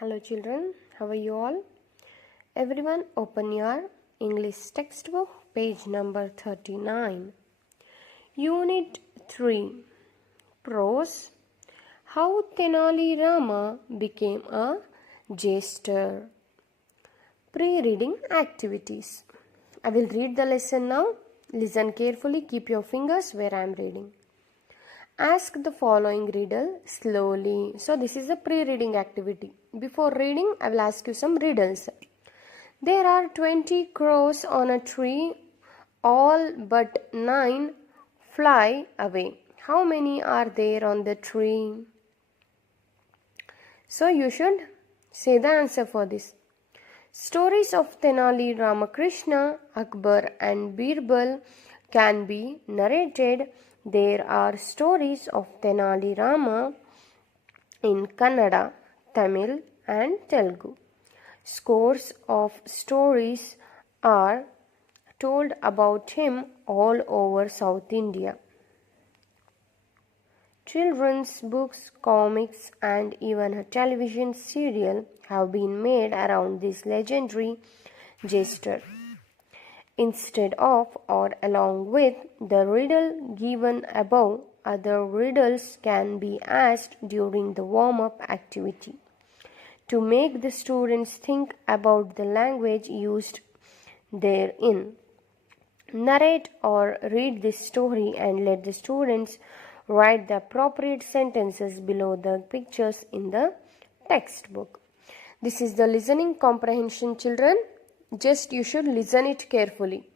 Hello children, how are you all? Everyone open your English textbook, page number 39. Unit 3. Prose. How Tenali Rama became a jester. Pre-reading activities. I will read the lesson now. Listen carefully, keep your fingers where I am reading. Ask the following riddle slowly. So this is a pre-reading activity. Before reading, I will ask you some riddles. There are 20 crows on a tree, all but 9 fly away. How many are there on the tree? So you should say the answer for this. Stories of Tenali Ramakrishna, Akbar and Birbal can be narrated. There are stories of Tenali Rama in Kannada, Tamil and Telugu. Scores of stories are told about him all over South India. Children's books, comics and even a television serial have been made around this legendary jester. Instead of or along with the riddle given above, other riddles can be asked during the warm-up activity to make the students think about the language used therein. Narrate or read this story and let the students write the appropriate sentences below the pictures in the textbook. This is the listening comprehension, children. Just you should listen it carefully.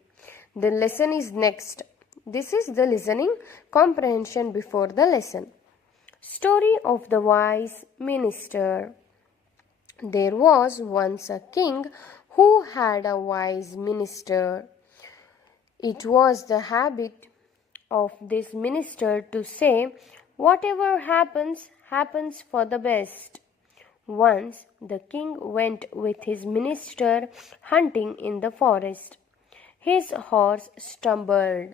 The lesson is next. This is the listening comprehension before the lesson. Story of the wise minister. There was once a king who had a wise minister. It was the habit of this minister to say, "Whatever happens, happens for the best." Once the king went with his minister hunting in the forest. His horse stumbled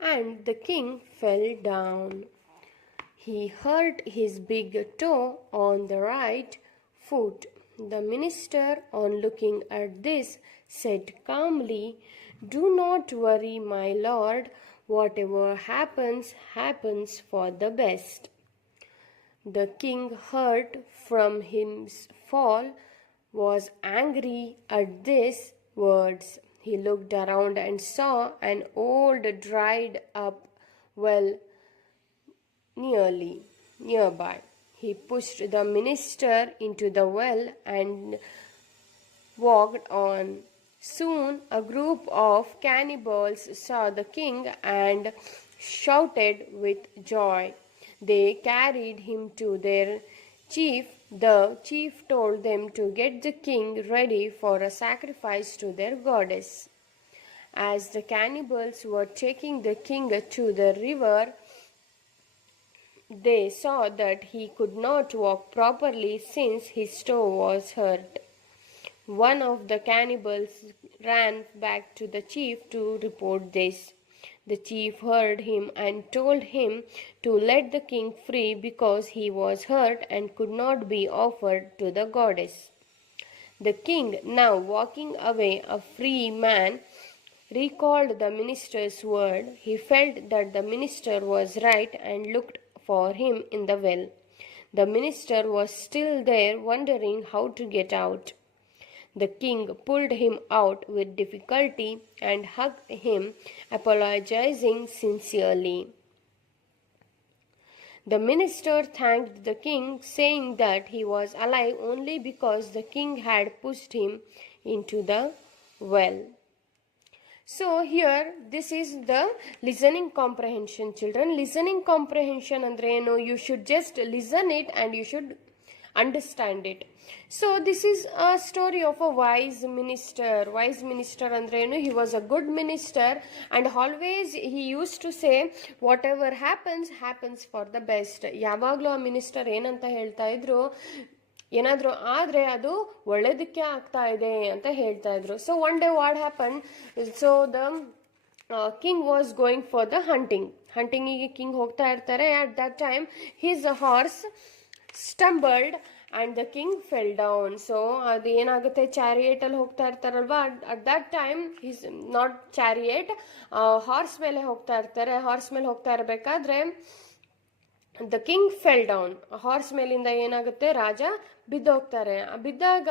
and the king fell down. He hurt his big toe on the right foot. The minister, on looking at this, said calmly, "Do not worry, my lord. Whatever happens, happens for the best." The king, hurt from his fall, was angry at these words. He looked around and saw an old dried up well nearby. He pushed the minister into the well and walked on. Soon a group of cannibals saw the king and shouted with joy. They carried him to their chief. The chief told them to get the king ready for a sacrifice to their goddess. As the cannibals were taking the king to the river, they saw that he could not walk properly since his toe was hurt. One of the cannibals ran back to the chief to report this. The chief heard him and told him to let the king free because he was hurt and could not be offered to the goddess. The king, now walking away a free man, recalled the minister's word. He felt that the minister was right and looked for him in the well. The minister was still there, wondering how to get out. The king pulled him out with difficulty and hugged him, apologizing sincerely. The minister thanked the king, saying that he was alive only because the king had pushed him into the well. So here this is the listening comprehension, children. Listening comprehension andre eno, you should just listen it and you should understand it. So this is a story of a wise minister. Wise minister andre eno, he was a good minister and always he used to say whatever happens, happens for the best. ಯಾವಾಗಲೂ ಆ ಮಿನಿಸ್ಟರ್ ಏನಂತ ಹೇಳ್ತಾ ಇದ್ರು, ಏನಾದರೂ ಆದರೆ ಅದು ಒಳ್ಳೆಯದಕ್ಕೆ ಆಗ್ತಾ ಇದೆ ಅಂತ ಹೇಳ್ತಾ ಇದ್ರು. So one day what happen, so the king was going for the huntingಗೆ king ಹೋಗ್ತಾ ಇರ್ತಾರೆ. At that time his horse stumbled and the king fell down. So ಅದು ಏನಾಗುತ್ತೆ, ಚಾರಿಯೇಟ್ ಅಲ್ಲಿ ಹೋಗ್ತಾ ಇರ್ತಾರಲ್ವಾ, at that time his not chariot, horse ಮೇಲೆ ಹೋಗ್ತಾ ಇರ್ತಾರೆ. ಹಾರ್ಸ್ ಮೇಲೆ ಹೋಗ್ತಾ ಇರಬೇಕಾದ್ರೆ the king fell down, horse ಮೇಲಿಂದ ಏನಾಗುತ್ತೆ, ರಾಜ ಬಿದ್ದೋಗ್ತಾರೆ. ಬಿದ್ದಾಗ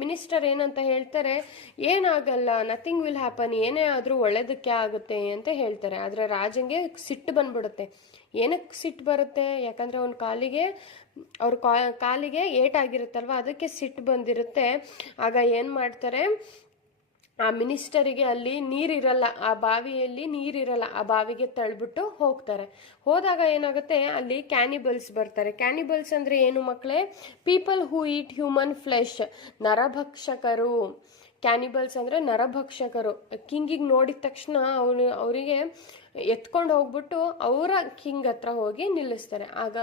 ಮಿನಿಸ್ಟರ್ ಏನಂತ ಹೇಳ್ತಾರೆ, ಏನಾಗಲ್ಲ, ನಥಿಂಗ್ ವಿಲ್ ಹ್ಯಾಪನ್, ಏನೇ ಆದರೂ ಒಳ್ಳೇದಕ್ಕೆ ಆಗುತ್ತೆ ಅಂತ ಹೇಳ್ತಾರೆ. ಆದರೆ ರಾಜಂಗೆ ಸಿಟ್ಟು ಬಂದ್ಬಿಡುತ್ತೆ. ಏನಕ್ಕೆ ಸಿಟ್ಟು ಬರುತ್ತೆ, ಯಾಕಂದರೆ ಅವ್ರ ಕಾಲಿಗೆ ಏಟಾಗಿರುತ್ತಲ್ವ, ಅದಕ್ಕೆ ಸಿಟ್ಟು ಬಂದಿರುತ್ತೆ. ಆಗ ಏನು ಮಾಡ್ತಾರೆ, ಆ ಮಿನಿಸ್ಟರಿಗೆ ಅಲ್ಲಿ ನೀರಿರಲ್ಲ, ಆ ಬಾವಿಯಲ್ಲಿ ನೀರಿರಲ್ಲ, ಆ ಬಾವಿಗೆ ತಳ್ಬಿಟ್ಟು ಹೋಗ್ತಾರೆ. ಹೋದಾಗ ಏನಾಗುತ್ತೆ, ಅಲ್ಲಿ ಕ್ಯಾನಿಬಲ್ಸ್ ಬರ್ತಾರೆ. ಕ್ಯಾನಿಬಲ್ಸ್ ಅಂದರೆ ಏನು ಮಕ್ಕಳೇ, people who eat human flesh, ನರಭಕ್ಷಕರು. ಕ್ಯಾನಿಬಲ್ಸ್ ಅಂದರೆ ನರಭಕ್ಷಕರು. ಕಿಂಗಿಗೆ ನೋಡಿದ ತಕ್ಷಣ ಅವರಿಗೆ ಎತ್ಕೊಂಡು ಹೋಗ್ಬಿಟ್ಟು ಅವರ ಕಿಂಗ್ ಹತ್ರ ಹೋಗಿ ನಿಲ್ಲಿಸ್ತಾರೆ. ಆಗ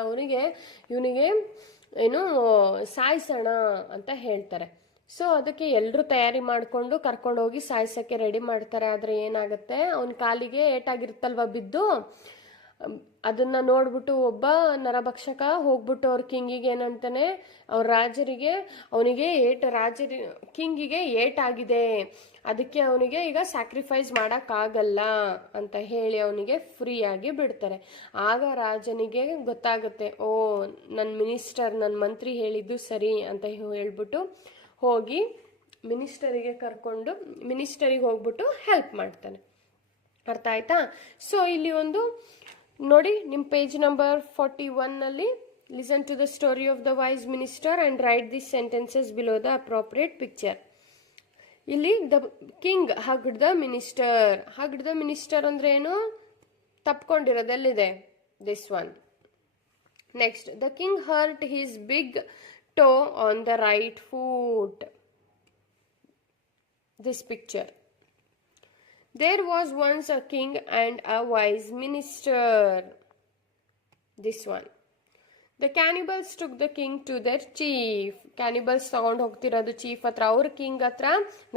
ಇವನಿಗೆ ಏನು ಸಾಯಿಸೋಣ ಅಂತ ಹೇಳ್ತಾರೆ. ಸೊ ಅದಕ್ಕೆ ಎಲ್ಲರೂ ತಯಾರಿ ಮಾಡಿಕೊಂಡು ಕರ್ಕೊಂಡು ಹೋಗಿ ಸಾಯಿಸೋಕ್ಕೆ ರೆಡಿ ಮಾಡ್ತಾರೆ. ಆದರೆ ಏನಾಗುತ್ತೆ, ಅವನ ಕಾಲಿಗೆ ಏಟಾಗಿರುತ್ತಲ್ವ ಬಿದ್ದು, ಅದನ್ನ ನೋಡ್ಬಿಟ್ಟು ಒಬ್ಬ ನರಭಕ್ಷಕ ಹೋಗ್ಬಿಟ್ಟು ಅವ್ರ ಕಿಂಗಿಗೆ ಏನಂತಾನೆ, ಅವ್ರ ಕಿಂಗಿಗೆ ಏಟಾಗಿದೆ, ಅದಕ್ಕೆ ಅವನಿಗೆ ಈಗ ಸ್ಯಾಕ್ರಿಫೈಸ್ ಮಾಡೋಕ್ಕಾಗಲ್ಲ ಅಂತ ಹೇಳಿ ಅವನಿಗೆ ಫ್ರೀಯಾಗಿ ಬಿಡ್ತಾರೆ. ಆಗ ರಾಜನಿಗೆ ಗೊತ್ತಾಗುತ್ತೆ, ಓ ನನ್ನ ಮಂತ್ರಿ ಹೇಳಿದ್ದು ಸರಿ ಅಂತ ಹೇಳ್ಬಿಟ್ಟು ಹೋಗಿ ಮಿನಿಸ್ಟರಿಗೆ ಹೋಗ್ಬಿಟ್ಟು ಹೆಲ್ಪ್ ಮಾಡ್ತಾನೆ. ಅರ್ಥ ಆಯ್ತಾ? ಸೊ ಇಲ್ಲಿ ಒಂದು ನೋಡಿ, ನಿಮ್ಮ ಪೇಜ್ ನಂಬರ್ 41ನಲ್ಲಿ listen to the story of the vice minister and write this sentences below the appropriate picture. ಇಲ್ಲಿ the king hugged the minister ಅಂದ್ರೆ ಏನು, ತಪ್ಕೊಂಡಿರೋದು ಎಲ್ಲಿದೆ, this one. Next, the king hurt his big toe on the right foot. This picture. There was once a king and a wise minister. This one. The cannibals took the king to their chief. Cannibals ತಗೊಂಡು ಹೋಗ್ತಿರೋದು ಚೀಫ್ ಹತ್ರ, ಅವ್ರ ಕಿಂಗ್ ಹತ್ರ.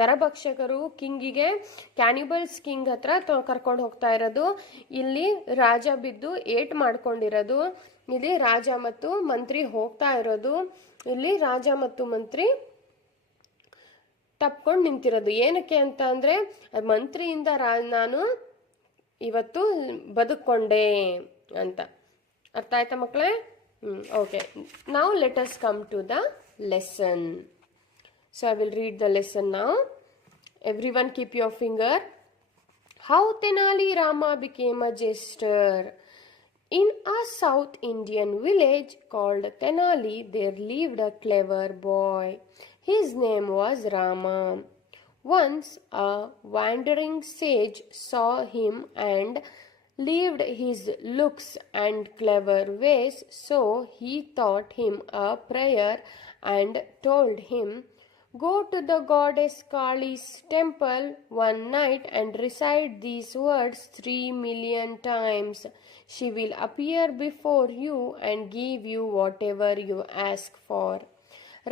ನರಭಕ್ಷಕರು ಕ್ಯಾನಿಬಲ್ಸ್ ಕಿಂಗ್ ಹತ್ರ ಕರ್ಕೊಂಡು ಹೋಗ್ತಾ ಇರೋದು. ಇಲ್ಲಿ ರಾಜ ಬಿದ್ದು ಏಟ್ ಮಾಡ್ಕೊಂಡಿರೋದು. ಇಲ್ಲಿ ರಾಜ ಮತ್ತು ಮಂತ್ರಿ ಹೋಗ್ತಾ ಇರೋದು. ಇಲ್ಲಿ ರಾಜ ಮತ್ತು ಮಂತ್ರಿ ತಪ್ಕೊಂಡು ನಿಂತಿರೋದು. ಏನಕ್ಕೆ ಅಂತ ಅಂದ್ರೆ, ಮಂತ್ರಿಯಿಂದ ನಾನು ಇವತ್ತು ಬದುಕೊಂಡೆ ಅಂತ. ಅರ್ಥ ಆಯ್ತಾ ಮಕ್ಕಳೇ? Okay. Now let us come to the lesson. So I will read the lesson now. Everyone keep your finger. How Tenali Rama became a jester. In a South Indian village called Tenali, there lived a clever boy. His name was Rama. Once a wandering sage saw him and loved his looks and clever ways, so he taught him a prayer and told him, "Go to the goddess Kali's temple one night and recite these words 3,000,000 times. She will appear before you and give you whatever you ask for."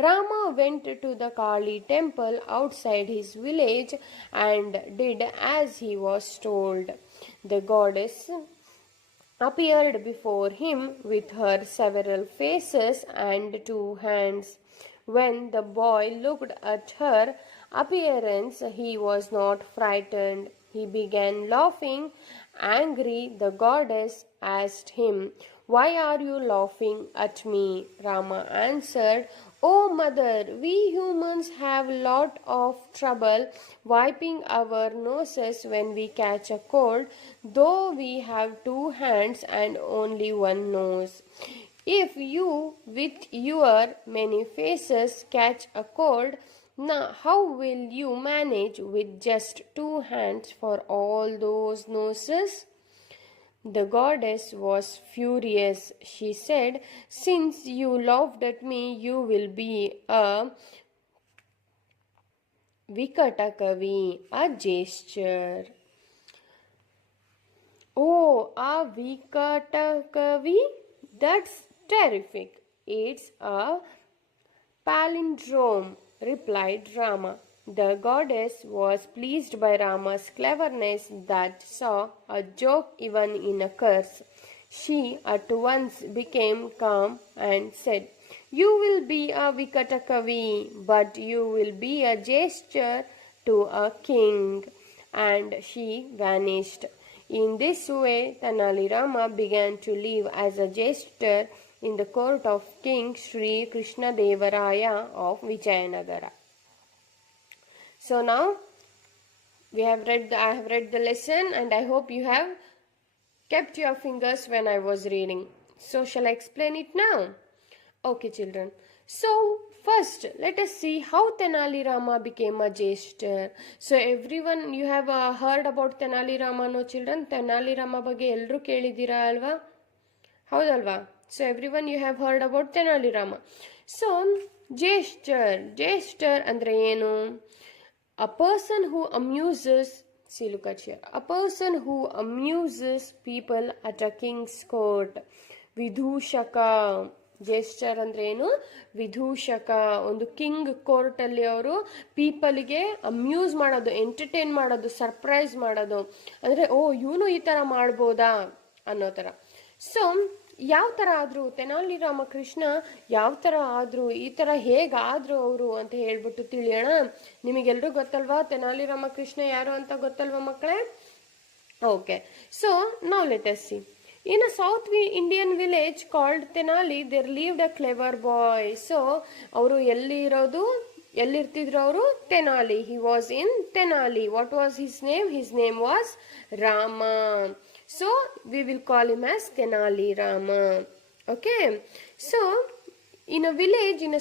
Rama went to the Kali temple outside his village and did as he was told. The goddess appeared before him with her several faces and 2 hands. When the boy looked at her appearance, he was not frightened. He began laughing. Angry, the goddess asked him, "Why are you laughing at me?" Rama answered, "Oh mother, we humans have lot of trouble wiping our noses when we catch a cold, though we have 2 hands and only 1 nose. If you with your many faces catch a cold, now how will you manage with just 2 hands for all those noses?" The goddess was furious. She said, "Since you laughed at me, you will be a Vikatakavi, a gesture." Oh, a Vikatakavi? That's terrific. It's a palindrome, replied Rama. The goddess was pleased by Rama's cleverness that saw a joke even in a curse. She at once became calm and said, "You will be a Vikatakavi, but you will be a jester to a king." And she vanished. In this way, Tenali Rama began to live as a jester in the court of King Sri Krishna Devaraya of Vijayanagara. So now I have read the lesson, and I hope you have kept your fingers when I was reading. So shall I explain it now? Okay, children. So first, let us see how Tenali Rama became a jester. So everyone, you have heard about Tenali Rama, no children? Tenali Rama ಬಗ್ಗೆ ಎಲ್ಲರೂ ಕೇಳಿದ್ದೀರಾ ಅಲ್ವಾ? ಹೌದಲ್ವಾ? So everyone, you have heard about Tenali Rama. So jester ಅಂದ್ರೆ ಏನು? A person who amuses, see look at here, a person who amuses people at a king's court. ವಿದೂಷಕ, ಜೇಸ್ಟರ್ ಅಂದ್ರೆ ಏನು? ವಿದೂಷಕ. ಒಂದು ಕಿಂಗ್ ಕೋರ್ಟ್ ಅಲ್ಲಿ ಅವರು ಪೀಪಲ್ಗೆ ಅಮ್ಯೂಸ್ ಮಾಡೋದು, ಎಂಟರ್ಟೈನ್ ಮಾಡೋದು, ಸರ್ಪ್ರೈಸ್ ಮಾಡೋದು. ಅಂದ್ರೆ ಓ ಇವನು ಈ ತರ ಮಾಡ್ಬೋದಾ ಅನ್ನೋ ತರ. ಸೊ ಯಾವ ಥರ ಆದರು ತೆನಾಲಿ ರಾಮಕೃಷ್ಣ, ಯಾವ ಥರ ಆದರು, ಈ ಥರ ಹೇಗಾದರು ಅವರು ಅಂತ ಹೇಳ್ಬಿಟ್ಟು ತಿಳಿಯೋಣ. ನಿಮಗೆಲ್ಲರೂ ಗೊತ್ತಲ್ವಾ ತೆನಾಲಿ ರಾಮಕೃಷ್ಣ ಯಾರು ಅಂತ ಗೊತ್ತಲ್ವಾ ಮಕ್ಕಳೇ? Okay, so now let us C. In a South Indian village called Tenali, there lived a clever boy. So ಅವರು ಎಲ್ಲಿರ್ತಿದ್ರು ಅವರು? Tenali. He was in Tenali. What was his name? His name was Rama. So we will call him as Tenali Rama. Okay. So in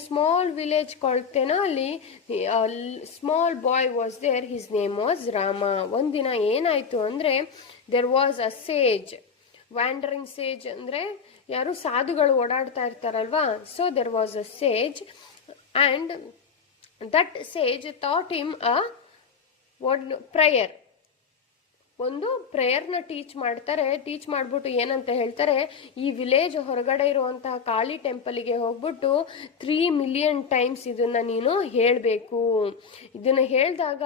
a small village called Tenali, a small boy was there. His name was Rama. ಒಂದಿನ ಏನಾಯ್ತು ಅಂದ್ರೆ, there was a sage. ವ್ಯಾಂಡರಿಂಗ್ ಸೇಜ್ ಅಂದರೆ ಯಾರು? ಸಾಧುಗಳು ಓಡಾಡ್ತಾ ಇರ್ತಾರಲ್ವಾ. So there was a sage and that sage taught him prayer. ಒಂದು ಪ್ರೇಯರ್ನ ಟೀಚ್ ಮಾಡಿಬಿಟ್ಟು ಏನಂತ ಹೇಳ್ತಾರೆ, ಈ ವಿಲೇಜ್ ಹೊರಗಡೆ ಇರುವಂತಹ ಕಾಳಿ ಟೆಂಪಲ್ಗೆ ಹೋಗ್ಬಿಟ್ಟು 3 ಮಿಲಿಯನ್ ಟೈಮ್ಸ್ ಇದನ್ನ ನೀನು ಹೇಳಬೇಕು. ಇದನ್ನ ಹೇಳಿದಾಗ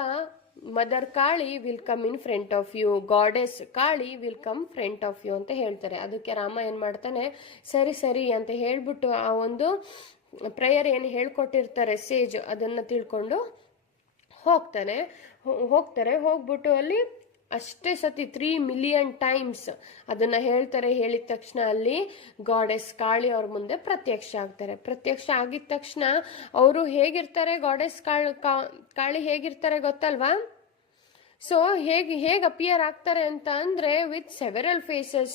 mother Kali will come in front of you, goddess Kali will come front of you ಅಂತ ಹೇಳ್ತಾರೆ. ಅದಕ್ಕೆ ರಾಮ ಏನು ಮಾಡ್ತಾನೆ, ಸರಿ ಅಂತ ಹೇಳ್ಬಿಟ್ಟು ಆ ಒಂದು ಪ್ರೇಯರ್ ಏನು ಹೇಳ್ಕೊಟ್ಟಿರ್ತಾರೆ ಸೇಜ್, ಅದನ್ನು ತಿಳ್ಕೊಂಡು ಹೋಗ್ಬಿಟ್ಟು ಅಲ್ಲಿ ಅಷ್ಟೇ ಸತಿ 3 ಮಿಲಿಯನ್ ಟೈಮ್ಸ್ ಅದನ್ನ ಹೇಳ್ತಾರೆ. ಹೇಳಿದ ತಕ್ಷಣ ಅಲ್ಲಿ ಗಾಡೆಸ್ ಕಾಳಿ ಅವ್ರ ಮುಂದೆ ಪ್ರತ್ಯಕ್ಷ ಆಗ್ತಾರೆ. ಪ್ರತ್ಯಕ್ಷ ಆಗಿದ ತಕ್ಷಣ ಅವರು ಹೇಗಿರ್ತಾರೆ, ಗಾಡೆಸ್ ಕಾಳಿ ಹೇಗಿರ್ತಾರೆ ಗೊತ್ತಲ್ವಾ? ಸೊ ಹೇಗೆ ಅಪಿಯರ್ ಆಗ್ತಾರೆ ಅಂತ ಅಂದ್ರೆ, with several faces.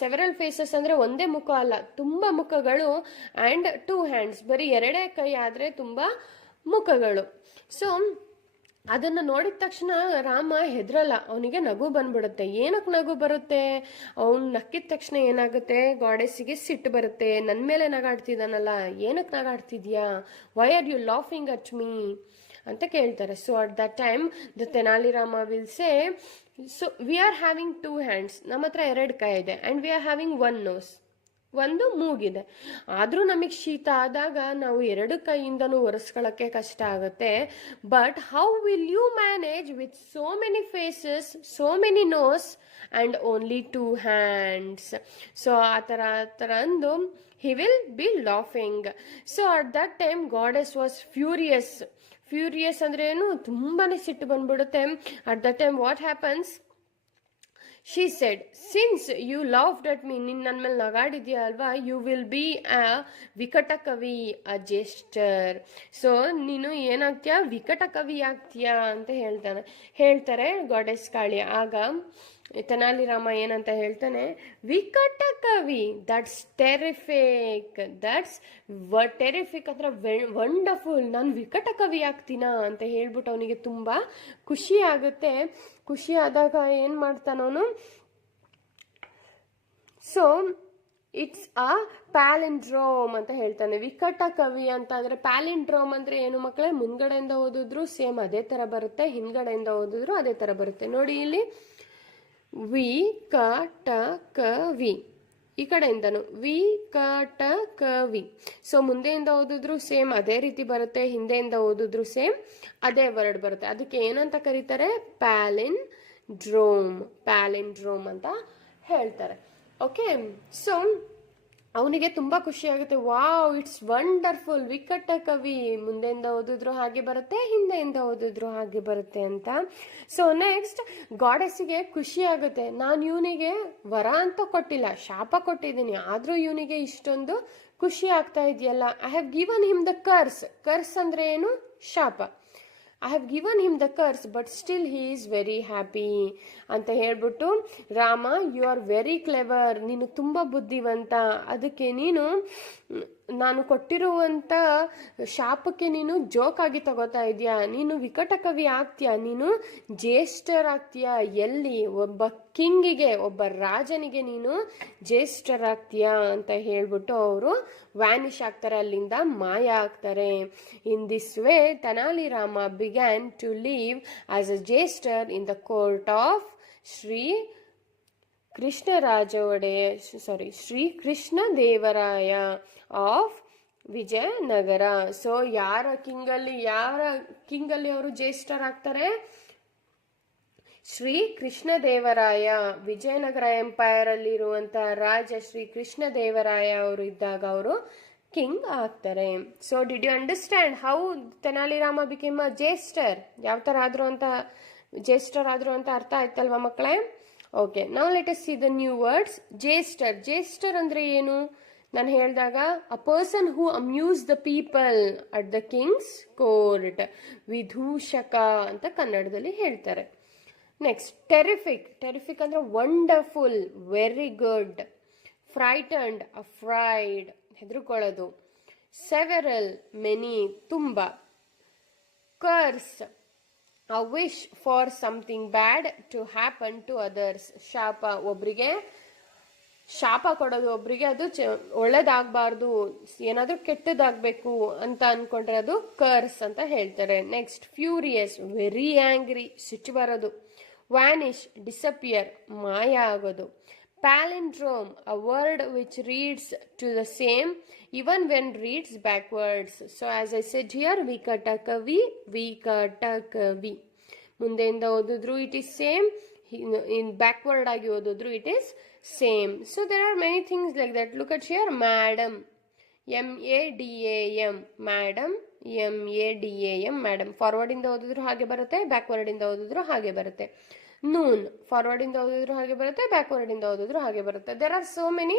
Several faces ಅಂದ್ರೆ ಒಂದೇ ಮುಖ ಅಲ್ಲ, ತುಂಬಾ ಮುಖಗಳು. ಅಂಡ್ 2 ಹ್ಯಾಂಡ್ಸ್, ಬರೀ 2 ಕೈ ಆದ್ರೆ ತುಂಬಾ ಮುಖಗಳು. ಸೊ ಅದನ್ನ ನೋಡಿದ ತಕ್ಷಣ ರಾಮ ಹೆದ್ರಲ್ಲ, ಅವನಿಗೆ ನಗು ಬಂದ್ಬಿಡುತ್ತೆ. ಏನಕ್ಕೆ ನಗು ಬರುತ್ತೆ? ಅವ್ನು ನಕ್ಕಿದ ತಕ್ಷಣ ಏನಾಗುತ್ತೆ, ಗಾಡೆಸ್ಸಿಗೆ ಸಿಟ್ಟು ಬರುತ್ತೆ. ನನ್ನ ಮೇಲೆ ನಗಾಡ್ತಿದ್ದಾನಲ್ಲ, ಏನಕ್ಕೆ ನಗಾಡ್ತಿದ್ಯಾ, why are you laughing at me ಅಂತ ಕೇಳ್ತಾರೆ. So at that time the Tenali Rama will say, so we are having 2 hands, ನಮ್ಮ ಹತ್ರ 2 ಕೈ ಇದೆ, and we are having 1 nose, ಒಂದು ಮೂಗಿದೆ. ಆದರೂ ನಮಗೆ ಶೀತ ಆದಾಗ ನಾವು 2 ಕೈಯಿಂದನೂ ಒರೆಸ್ಕೊಳ್ಳೋಕ್ಕೆ ಕಷ್ಟ ಆಗುತ್ತೆ. But how will you manage with so many faces, so many nose and only 2 hands? So ಆ ಥರ ಅಂದು he will be laughing. So at that time goddess was furious ಅಂದ್ರೆ ಏನು? ತುಂಬಾನೇ ಸಿಟ್ಟು ಬಂದ್ಬಿಡುತ್ತೆ. At that time what happens? She said, since you laughed at me, ನೀನು ನನ್ನ ಮೇಲೆ ನಗಾಡಿದ್ಯಾ ಅಲ್ವಾ, you will be a Vikatakavi, a jester. So ನೀನು ಏನಾಗ್ತೀಯಾ, ವಿಕಟಕವಿ ಆಗ್ತೀಯಾ ಅಂತ ಹೇಳ್ತಾರೆ ಗಾಡೆಸ್ ಕಾಳಿ. ಆಗ ತೆನಾಲಿ ರಾಮ ಏನಂತ ಹೇಳ್ತಾನೆ, ವಿಕಟಕವಿ, ದಟ್ಸ್ ಟೆರಿಫಿಕ್, ಟೆರಿಫಿಕ್ ಅಂದ್ರೆ ವಂಡರ್ಫುಲ್, ನಾನು ವಿಕಟಕವಿ ಆಗ್ತೀನಾ ಅಂತ ಹೇಳ್ಬಿಟ್ಟು ಅವನಿಗೆ ತುಂಬಾ ಖುಷಿ ಆಗುತ್ತೆ. ಖುಷಿ ಆದಾಗ ಏನ್ ಮಾಡ್ತಾನವನು, ಸೊ ಇಟ್ಸ್ ಅ ಪ್ಯಾಲಿಂಡ್ರೋಮ್ ಅಂತ ಹೇಳ್ತಾನೆ. ವಿಕಟ ಕವಿ ಅಂತ ಅಂದ್ರೆ ಪ್ಯಾಲಿಂಡ್ರೋಮ್ ಅಂದ್ರೆ ಏನು ಮಕ್ಕಳೇ? ಮುಂದ್ಗಡೆಯಿಂದ ಓದಿದ್ರು ಸೇಮ್ ಅದೇ ತರ ಬರುತ್ತೆ, ಹಿಂದ್ಗಡೆಯಿಂದ ಓದಿದ್ರು ಅದೇ ತರ ಬರುತ್ತೆ. ನೋಡಿ ಇಲ್ಲಿ ವಿಕಟ ಕವಿ, ಈ ಕಡೆಯಿಂದನು ವಿಕಟಕವಿ. ಸೊ ಮುಂದೆಯಿಂದ ಓದಿದ್ರು ಸೇಮ್ ಅದೇ ರೀತಿ ಬರುತ್ತೆ, ಹಿಂದೆಯಿಂದ ಓದಿದ್ರು ಸೇಮ್ ಅದೇ ವರ್ಡ್ ಬರುತ್ತೆ. ಅದಕ್ಕೆ ಏನಂತ ಕರೀತಾರೆ? ಪ್ಯಾಲಿಂಡ್ರೋಮ್ ಅಂತ ಹೇಳ್ತಾರೆ. ಓಕೆ, ಸೊ ಅವನಿಗೆ ತುಂಬ ಖುಷಿ ಆಗುತ್ತೆ. ವಾವ್, ಇಟ್ಸ್ ವಂಡರ್ಫುಲ್, ವಿಕಟ ಕವಿ, ಮುಂದೆಯಿಂದ ಓದಿದ್ರು ಹಾಗೆ ಬರುತ್ತೆ, ಹಿಂದೆಯಿಂದ ಓದಿದ್ರು ಹಾಗೆ ಬರುತ್ತೆ ಅಂತ. ಸೊ ನೆಕ್ಸ್ಟ್ ಗಾಡೆಸ್ಸಿಗೆ ಖುಷಿ ಆಗುತ್ತೆ. ನಾನು ಇವನಿಗೆ ವರ ಅಂತ ಕೊಟ್ಟಿಲ್ಲ, ಶಾಪ ಕೊಟ್ಟಿದ್ದೀನಿ, ಆದರೂ ಇವನಿಗೆ ಇಷ್ಟೊಂದು ಖುಷಿ ಆಗ್ತಾ ಇದೆಯಲ್ಲ. I have given him the curse ಅಂದ್ರೆ ಏನು? ಶಾಪ. I have given him the curse but still he is very happy ಅಂತ ಹೇಳ್ಬಿಟ್ಟು, Rama you are very clever, ನೀನು ತುಂಬ ಬುದ್ಧಿವಂತ, ಅದಕ್ಕೆ ನೀನು ನಾನು ಕೊಟ್ಟಿರುವಂಥ ಶಾಪಕ್ಕೆ ನೀನು ಜೋಕಾಗಿ ತಗೋತಾ ಇದೆಯಾ, ನೀನು ವಿಕಟ ಕವಿ ಆಗ್ತೀಯಾ, ನೀನು ಜ್ಯೇಷ್ಠರಾಗ್ತೀಯಾ, ಎಲ್ಲಿ ಒಬ್ಬ ಕಿಂಗಿಗೆ, ಒಬ್ಬ ರಾಜನಿಗೆ ನೀನು ಜ್ಯೇಷ್ಠರಾಗ್ತೀಯಾ ಅಂತ ಹೇಳ್ಬಿಟ್ಟು ಅವರು ವ್ಯಾನಿಷ್ ಆಗ್ತಾರೆ, ಅಲ್ಲಿಂದ ಮಾಯ ಆಗ್ತಾರೆ. In this way Tenali Rama began to live as a jester in the court of Shri Krishna Devaraya of Vijayanagara. So ಯಾರ ಕಿಂಗಲ್ಲಿ ಅವರು ಜ್ಯೇಷ್ಠರಾಗ್ತಾರೆ? ಶ್ರೀ ಕೃಷ್ಣ ದೇವರಾಯ, ವಿಜಯನಗರ ಎಂಪೈರ್ ಅಲ್ಲಿರುವಂತ ರಾಜ ಶ್ರೀ ಕೃಷ್ಣ ದೇವರಾಯ ಅವರು ಇದ್ದಾಗ ಅವರು ಕಿಂಗ್ ಆಗ್ತಾರೆ. So did you understand how Tenali Rama became a jester? ಯಾವ ತರ ಜ್ಯೇಷ್ಠರಾದ್ರು ಅಂತ ಅರ್ಥ ಆಯ್ತಲ್ವಾ ಮಕ್ಕಳೇ? Okay, now let us see the new words. Jester ಅಂದ್ರೆ ಏನು? ನಾನು ಹೇಳಿದಾಗ a person who amuse the people at the king's court, ವಿದೂಷಕ ಅಂತ ಕನ್ನಡದಲ್ಲಿ ಹೇಳ್ತಾರೆ. ನೆಕ್ಸ್ಟ್ ಟೆರಿಫಿಕ್ ಅಂದ್ರೆ wonderful, very good. Frightened, afraid, ಹೆದರ್ಕೊಳ್ಳೋದು. ಸೆವೆರಲ್, ಮೆನಿ, ತುಂಬ. Curse, a wish for something bad to happen to others. ಶಾಪ, ಒಬ್ರಿಗೆ ಶಾಪ ಕೊಡೋದು, ಒಬ್ರಿಗೆ ಅದು ಒಳ್ಳೇದಾಗಬಾರ್ದು, ಏನಾದರೂ ಕೆಟ್ಟದಾಗಬೇಕು ಅಂತ ಅನ್ಕೊಂಡ್ರೆ ಅದು ಕರ್ಸ್ ಅಂತ ಹೇಳ್ತಾರೆ. ನೆಕ್ಸ್ಟ್ ಫ್ಯೂರಿಯಸ್, ವೆರಿ ಆಂಗ್ರಿ, ಸಿಟ್ಟು ಬರೋದು. ವ್ಯಾನಿಶ್, ಡಿಸಪಿಯರ್, ಮಾಯ ಆಗೋದು. Palindrome, a word which reads to the same even when reads backwards. So as I said here, vikatakavi. ಮುಂದೆಯಿಂದ ಓದಿದ್ರು it is same, in backward ಆಗಿ ಓದಿದ್ರು it is same. So there are many things like that. Look at here, madam, madam, madam. Forward ಇಂದ ಓದಿದ್ರು ಹಾಗೆ ಬರುತ್ತೆ, ಬ್ಯಾಕ್ವರ್ಡ್ ಇಂದ ಓದಿದ್ರು ಹಾಗೆ ಬರುತ್ತೆ. ನೂನ್, ಫಾರ್ವರ್ಡ್ ಇಂದ ಓದಿದ್ರು ಹಾಗೆ ಬರುತ್ತೆ, ಬ್ಯಾಕ್ವರ್ಡ್ ಇಂದ ಓದಿದ್ರು ಹಾಗೆ ಬರುತ್ತೆ. There are so many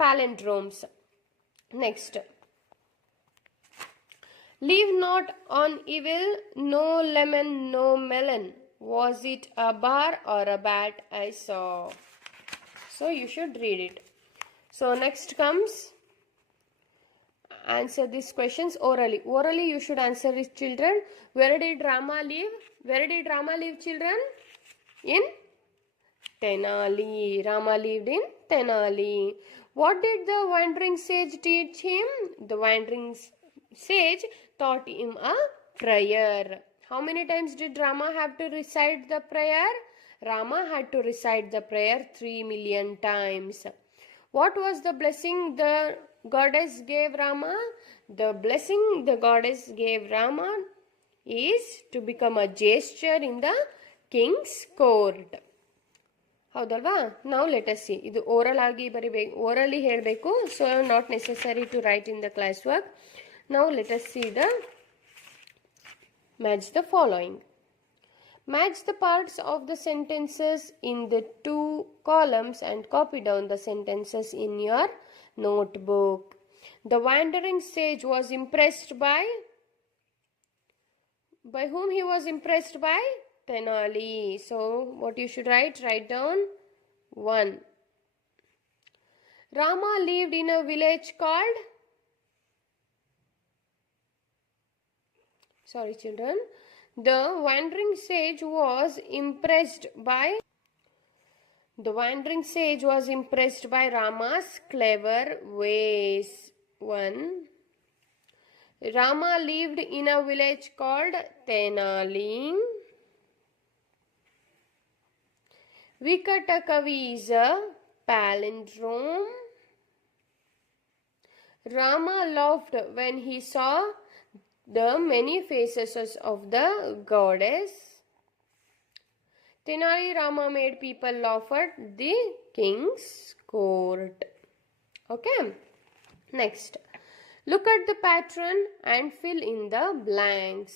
palindromes. Next, leave not on evil, no lemon no melon, was it a bar or a bat I saw? So you should read it. So next comes answer these questions orally you should answer it, children. Where did Rama live, children? In Tenali. Rama lived in Tenali. What did the wandering sage teach him? The wandering sage taught him a prayer. How many times did Rama have to recite the prayer? Rama had to recite the prayer 3 million times. What was the blessing the goddess gave Rama? The blessing the goddess gave Rama is to become a jester in the king's court. ಹೌದಲ್ವಾ? ನಾವು let us see. ಇದು orally ಹೇಳಬೇಕು, so not necessary to write in the class work. ನಾವು let us see the match the following. Match the parts of the sentences in the 2 columns and copy down the sentences in your notebook. The wandering sage was impressed by whom he was impressed by? Tenali. So what you should write down 1. Rama lived in a village called, sorry children, the wandering sage was impressed by Rama's clever ways. 1. Rama lived in a village called Tenali. Vikatakavi is a Palindrome. Rama laughed when he saw the many faces of the goddess. Tenali Rama made people laugh at the king's court. Okay. Next. Look at the pattern and fill in the blanks.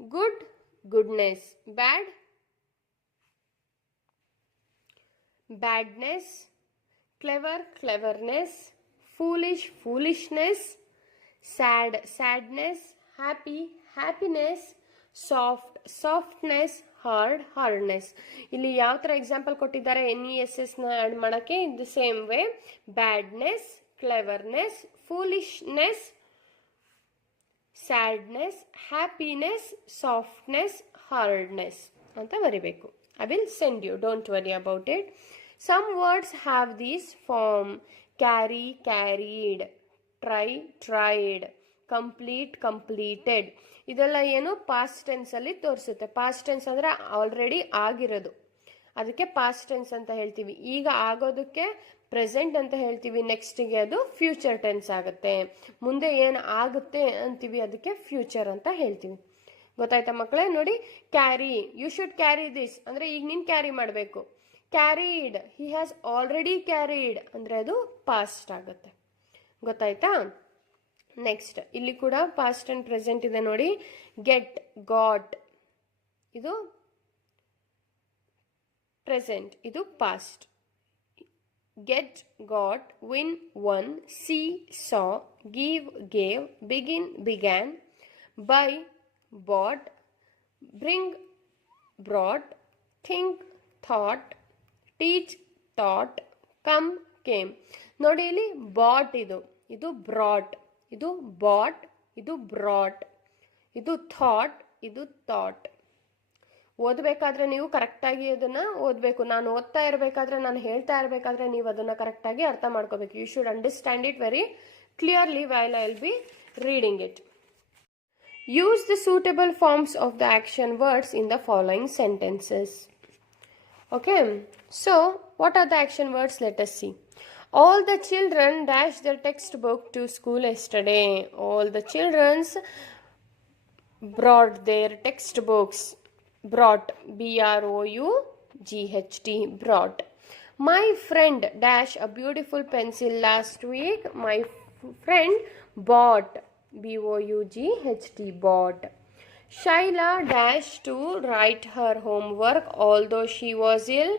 Good, goodness. Bad, badness. Clever, cleverness. Foolish, foolishness. Sad, sadness. Happy, happiness. Soft, softness. Hard hardness. ಇಲ್ಲಿ ಯಾವ ಥರ ಎಕ್ಸಾಂಪಲ್ ಕೊಟ್ಟಿದ್ದಾರೆ NESS ನ add ಮಾಡೋಕ್ಕೆ ಇದು same way. Badness, cleverness, foolishness, sadness, happiness, softness, hardness ಅಂತ ಬರಿಬೇಕು. I will send you, don't worry about it. Some words have these form: carry, carried, try, tried, complete, completed. ಇದೆಲ್ಲ ಏನು ಪಾಸ್ಟ್ ಟೆನ್ಸಲ್ಲಿ ತೋರಿಸುತ್ತೆ. ಪಾಸ್ಟ್ ಟೆನ್ಸ್ ಅಂದರೆ ಆಲ್ರೆಡಿ ಆಗಿರೋದು, ಅದಕ್ಕೆ ಪಾಸ್ಟ್ ಟೆನ್ಸ್ ಅಂತ ಹೇಳ್ತೀವಿ. ಈಗ ಆಗೋದಕ್ಕೆ ಪ್ರೆಸೆಂಟ್ ಅಂತ ಹೇಳ್ತೀವಿ, ನೆಕ್ಸ್ಟಿಗೆ ಅದು ಫ್ಯೂಚರ್ ಟೆನ್ಸ್ ಆಗುತ್ತೆ. ಮುಂದೆ ಏನು ಆಗುತ್ತೆ ಅಂತೀವಿ ಅದಕ್ಕೆ ಫ್ಯೂಚರ್ ಅಂತ ಹೇಳ್ತೀವಿ. ಗೊತ್ತಾಯ್ತಾ ಮಕ್ಕಳೇ? ನೋಡಿ, carry, you should carry this ಅಂದರೆ ಈಗ ನೀನು ಕ್ಯಾರಿ ಮಾಡಬೇಕು. Carried, he has already carried ಅಂದರೆ ಅದು ಪಾಸ್ಟ್ ಆಗುತ್ತೆ. ಗೊತ್ತಾಯ್ತಾ? ನೆಕ್ಸ್ಟ್ ಇಲ್ಲಿ ಕೂಡ ಪಾಸ್ಟ್ ಅಂಡ್ ಪ್ರೆಸೆಂಟ್ ಇದೆ ನೋಡಿ. ಗೆಟ್, ಗಾಟ್ ಇದು ಪ್ರೆಸೆಂಟ್, ಇದು past. Get, got, win, won, see, saw, give, gave, begin, began, buy, bought, bring, brought, think, thought, teach, taught, come, came. ನೋಡಿ ಇಲ್ಲಿ ಬಾಟ್, ಇದು ಬ್ರಾಟ್, ಇದು ಬಾಟ್, ಇದು ಬ್ರಾಟ್, ಇದು ಥಾಟ್, ಇದು ಥಾಟ್. ಓದಬೇಕಾದ್ರೆ ನೀವು ಕರೆಕ್ಟಾಗಿ ಅದನ್ನು ಓದಬೇಕು. ನಾನು ಓದ್ತಾ ಇರಬೇಕಾದ್ರೆ, ನಾನು ಹೇಳ್ತಾ ಇರಬೇಕಾದ್ರೆ ನೀವು ಅದನ್ನು ಕರೆಕ್ಟಾಗಿ ಅರ್ಥ ಮಾಡ್ಕೋಬೇಕು. You should understand it very clearly while I will be reading it. Use the suitable forms of the action words in the following sentences. Okay, so what are the action words? Let us see. All the children dashed their textbook to school yesterday. All the children brought their textbooks. Brought, B-R-O-U-G-H-T, brought. My friend dashed a beautiful pencil last week. My friend bought, B-O-U-G-H-T, bought. Shaila dashed to write her homework. Although she was ill,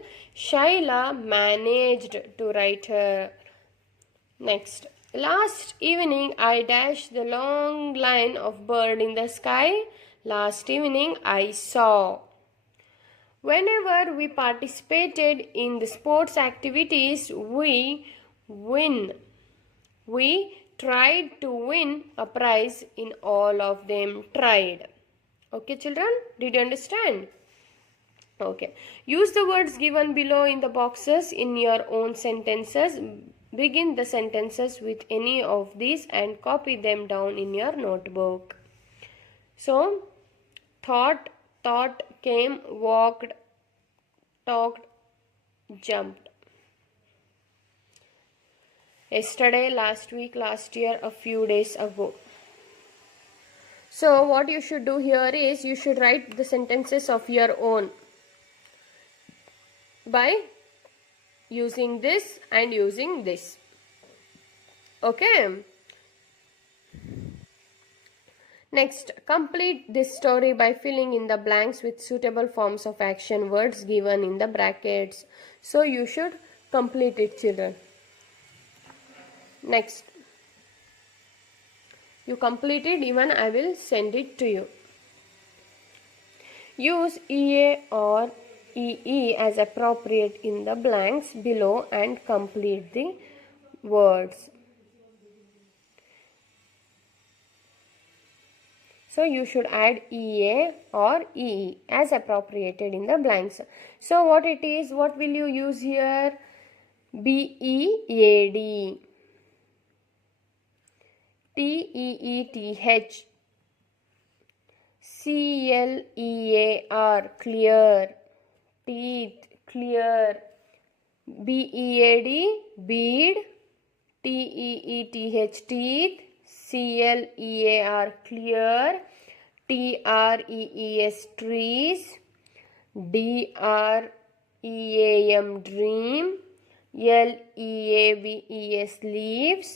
Shaila managed to write her. Next. Last evening, I dashed the long line of bird in the sky. Last evening, I saw. Whenever we participated in the sports activities, we win. We tried to win a prize in all of them. Tried. Okay, children, did you understand? Okay. Use the words given below in the boxes in your own sentences. Begin the sentences with any of these and copy them down in your notebook. So, thought, thought, came, walked, talked, jumped. Yesterday, last week, last year, a few days ago. So what you should do here is you should write the sentences of your own by using this and using this. Okay. Next, complete this story by filling in the blanks with suitable forms of action words given in the brackets. So you should complete it, children. Next. You completed, even I will send it to you. Use EA or EE as appropriate in the blanks below and complete the words. So you should add EA or EE as appropriated in the blanks. So what it is, what will you use here? BEAD. TEETH, CLEAR, clear, teeth, clear, BEAD, bead. TEETH, teeth. CLEAR, clear. TREES, trees. DREAM, dream. LEAVES, leaves.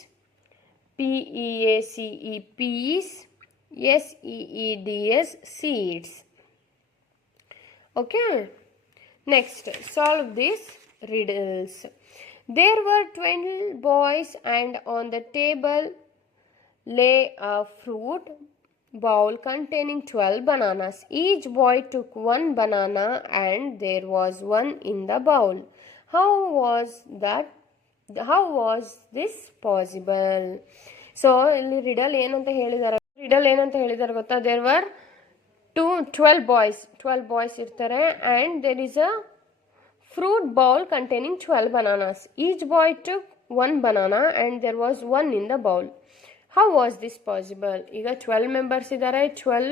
PEACE, peace. SEEDS, seeds. Okay. Next, solve these riddles. There were 12 boys, and on the table lay a fruit bowl containing 12 bananas. Each boy took one banana, and there was one in the bowl. How was this possible? So ಇಲ್ಲಿ ರಿಡಲ್ ಏನಂತ ಹೇಳಿದಾರೆ ಗೊತ್ತಾ? There were 12 ಬಾಯ್ಸ್ ಇರ್ತಾರೆ, and there is a fruit bowl containing 12 bananas. Each boy took one banana, and there was one in the bowl. How was this possible? ಈಗ 12 ಮೆಂಬರ್ಸ್ ಇದ್ದಾರೆ, 12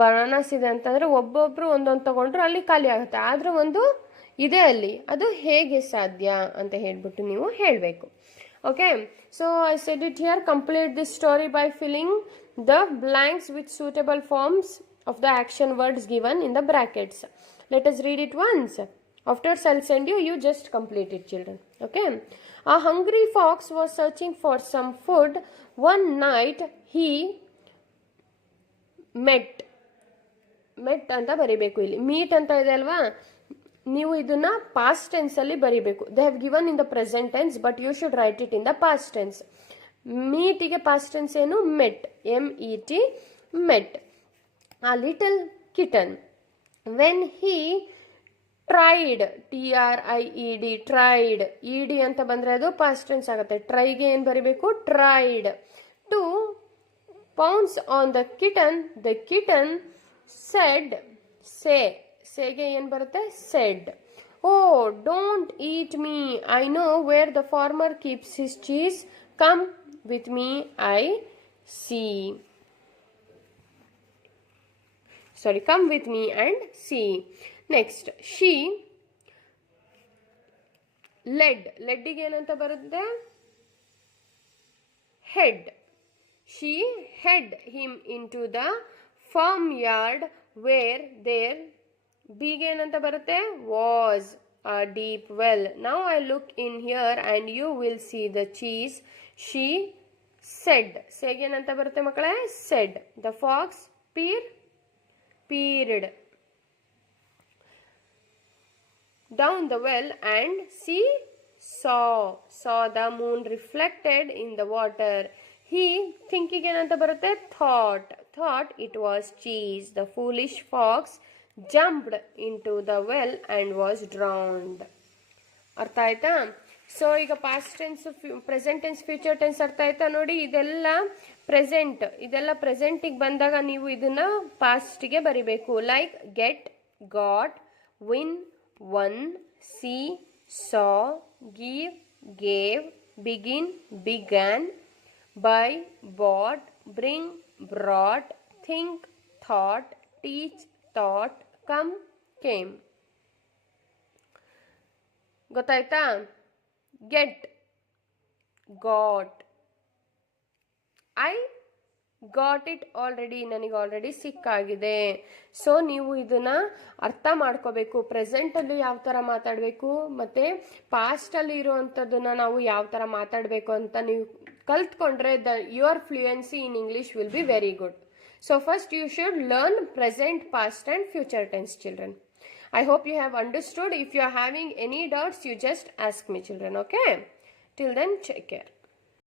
ಬನಾನಾಸ್ ಇದೆ ಅಂತಂದರೆ ಒಬ್ಬೊಬ್ಬರು ಒಂದೊಂದು ತಗೊಂಡ್ರು ಅಲ್ಲಿ ಖಾಲಿ ಆಗುತ್ತೆ. ಆದರೆ ಒಂದು ಇದೆ ಅಲ್ಲಿ, ಅದು ಹೇಗೆ ಸಾಧ್ಯ ಅಂತ ಹೇಳ್ಬಿಟ್ಟು ನೀವು ಹೇಳಬೇಕು. Okay, so I said it here. Complete this story by filling the blanks with suitable forms of the action words given in the brackets. Let us read it once. Afterwards I'll send you. You just complete it, children. Okay. A hungry fox was searching for some food. One night he met ಅಂತ ಬರೀಬೇಕು. ಇಲ್ಲಿ ಮೀಟ್ ಅಂತ ಇದೆ ಅಲ್ವಾ, ನೀವು ಇದನ್ನ past tense ಅಲ್ಲಿ ಬರೀಬೇಕು. They have given in the present tense, but you should write it in the past tense. ಮೀಟಿಗೆ ಪಾಸ್ಟ್ ಟೆನ್ಸ್ ಏನು? Met. MET, met. A little kitten, when he tried, TRIED, tried, ED ಅಂತ ಬಂದರೆ ಅದು past tense ಆಗುತ್ತೆ. ಟ್ರೈಗೆ ಏನು ಬರೀಬೇಕು? Tried. To pounce on the kitten said, ಸೇಗೆ ಏನು ಬರುತ್ತೆ? said. Oh, don't eat me. I know where the farmer keeps his cheese. Come with me, I see. Come with me and see. Next, she led ಗೆ ಏನಂತ ಬರುತ್ತೆ? head. She led him into the farmyard where there ಗೆ ಏನಂತ ಬರುತ್ತೆ? was a deep well. Now I look in here and you will see the cheese. She said. ಗೆ ಏನಂತ ಬರುತ್ತೆ ಮಕ್ಕಳೇ? said. The fox peered down the well and she saw the moon reflected in the water. He thinking ಏನಂತ ಬರುತ್ತೆ? thought it was cheese. The foolish fox jumped into the well and was drowned. ಅರ್ಥ ಆಯ್ತಾ? ಸೊ ಈಗ past tense, present tense, future tense ಅರ್ಥ ಆಯ್ತಾ ನೋಡಿ? ಇದೆಲ್ಲ ಪ್ರೆಸೆಂಟಿಗೆ ಬಂದಾಗ ನೀವು ಇದನ್ನ ಪಾಸ್ಟಿಗೆ ಬರಿಬೇಕು. Like get, got, win, won, see, saw, give, gave, begin, began, buy, bought, bring, brought, think, thought, teach, taught, come, came. ಗೊತ್ತಾಯ್ತಾ? Get, got, I got it already, ನನಗೆ ಆಲ್ರೆಡಿ ಸಿಕ್ಕಾಗಿದೆ. ಸೊ ನೀವು ಇದನ್ನ ಅರ್ಥ ಮಾಡ್ಕೋಬೇಕು. ಪ್ರೆಸೆಂಟಲ್ಲಿ ಯಾವ ಥರ ಮಾತಾಡಬೇಕು ಮತ್ತು ಪಾಸ್ಟಲ್ಲಿ ಇರೋವಂಥದ್ದನ್ನು ನಾವು ಯಾವ ಥರ ಮಾತಾಡಬೇಕು ಅಂತ ನೀವು ಕಲ್ತ್ಕೊಂಡ್ರೆ your fluency in English will be very good. So first you should learn present, past and future tense, children. I hope you have understood. If you are having any doubts, you just ask me, children. Okay? Till then, take care.